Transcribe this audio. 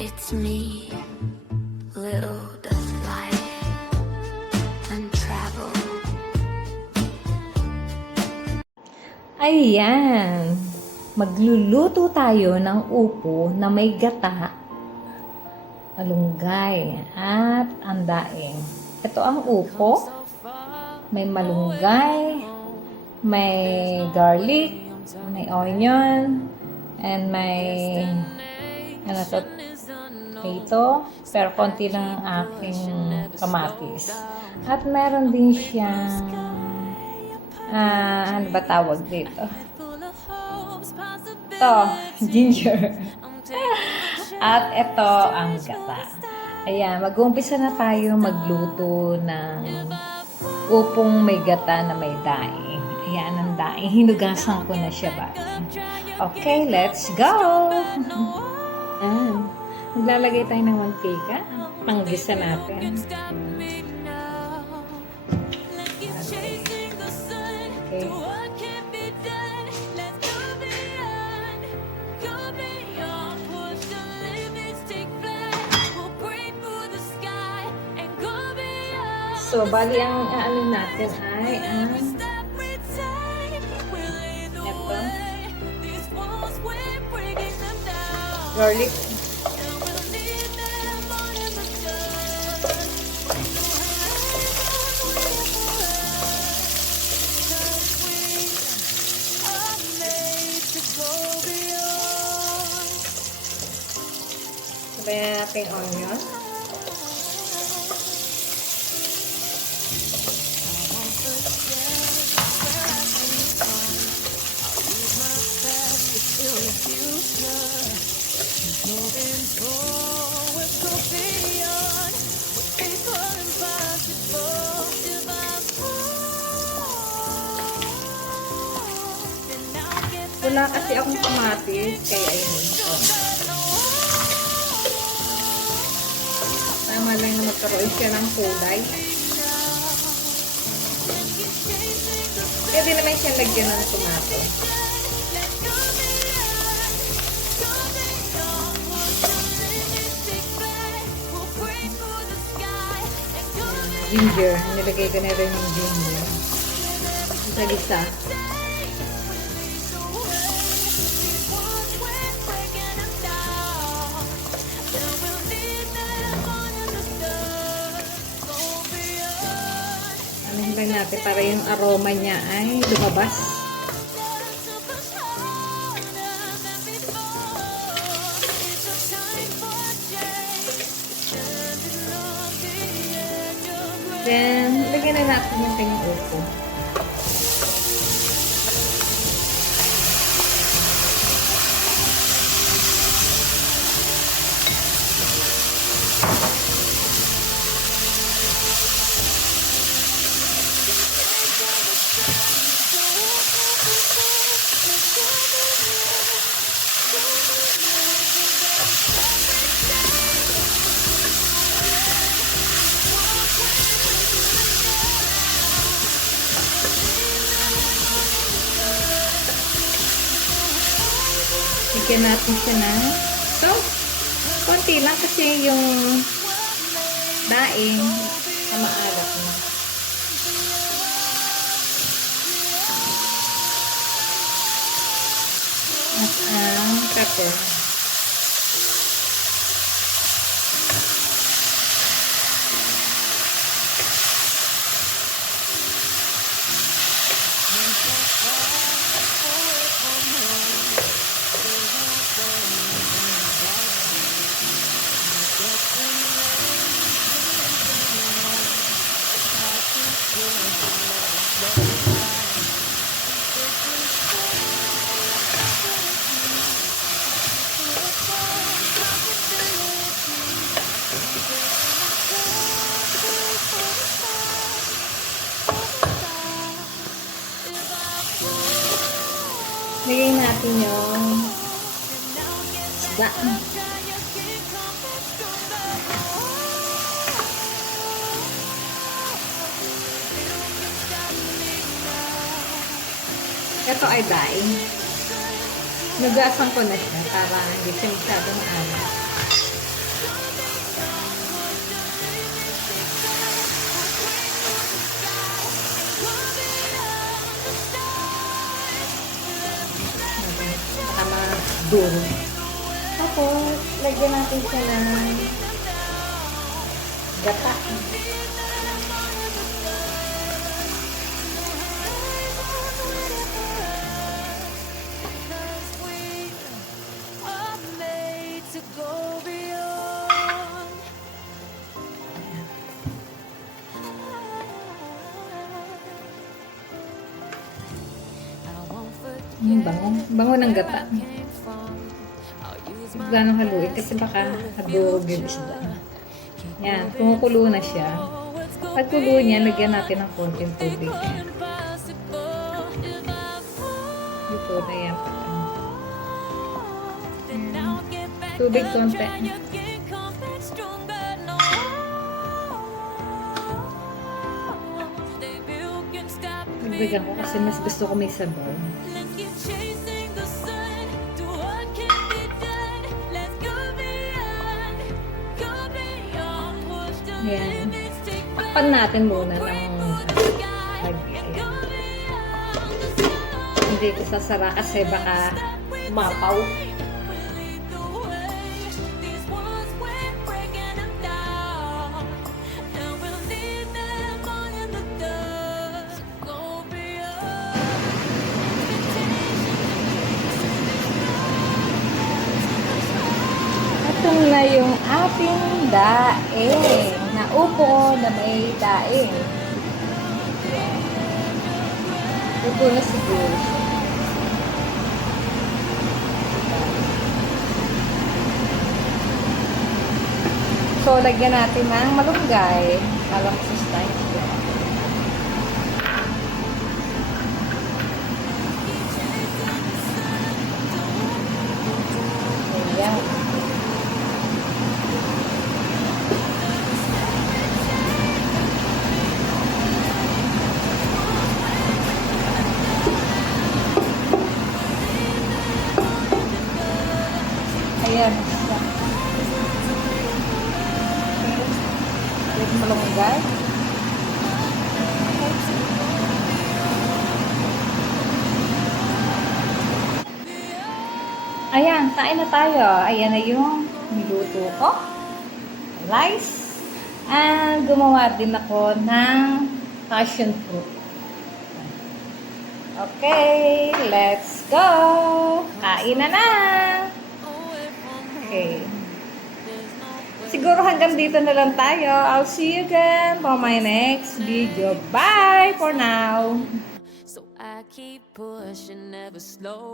It's me, little does life and travel. Ayan, magluluto tayo ng upo na may gata, malunggay at ang daing. Ito ang upo, may malunggay, may garlic, may onion, and may ano to, ito, pero konti lang ang aking kamatis. At meron din siyang ano ba tawag dito? Ito, ginger. At ito ang gata. Ayan, mag-uumpisa na tayo magluto ng upong may gata na may daing. Ayan ang daing. Hinugasan ko na siya ba? Okay, let's go! Maglalagay tayo ng mantika. Panggisa natin. Okay. So, bali ang ano natin ay ang ito. Garlic. Sabayan natin onion. Wala kasi akong kamatis, kaya ayun ito. Tama lang na magkaroon siya ng kulay. Pwede naman siya lagyan ng tomato. Ginger. Nilagay ko na rin yung ginger. Isa-gisa. Anuhin lang natin para yung aroma niya ay lumabas. Then, lagyan na natin yung kanyang upo. Bigyan natin siya na. So, konti lang kasi yung daing na maalat na. At ang pepper. Lagay natin yung isda. Ito ay daing. Nagasan ko na siya para hindi siya masyado maalat. duro. Tapos, lagyan natin siya ng gata. Bango. Bango ng gata. Gano'ng haluin kasi baka nadurog yung isda. Yan, kumukulo na siya. Pag kulo niya, lagyan natin ng konting tubig. Ito na yan. Tubig konti. Nagdagan ko kasi mas gusto ko may sabaw. Ayan. Takpan natin muna ng lagyan. Hindi ko sasara kasi baka mapaw. Ito na yung ating daing. Na upo na may daing. Upo na siguro. So, lagyan natin ng malunggay. Alam ko sa style. Ayan. Ayan. Ayan, malunggay. Ayan, kain na tayo. Ayan na yung niluto ko. Rice. And gumawa din ako ng passion fruit. Okay, let's go! Kain na na! Okay. Siguro hanggang dito na lang tayo. I'll see you again for my next video. Bye for now! So I keep pushing, never slow.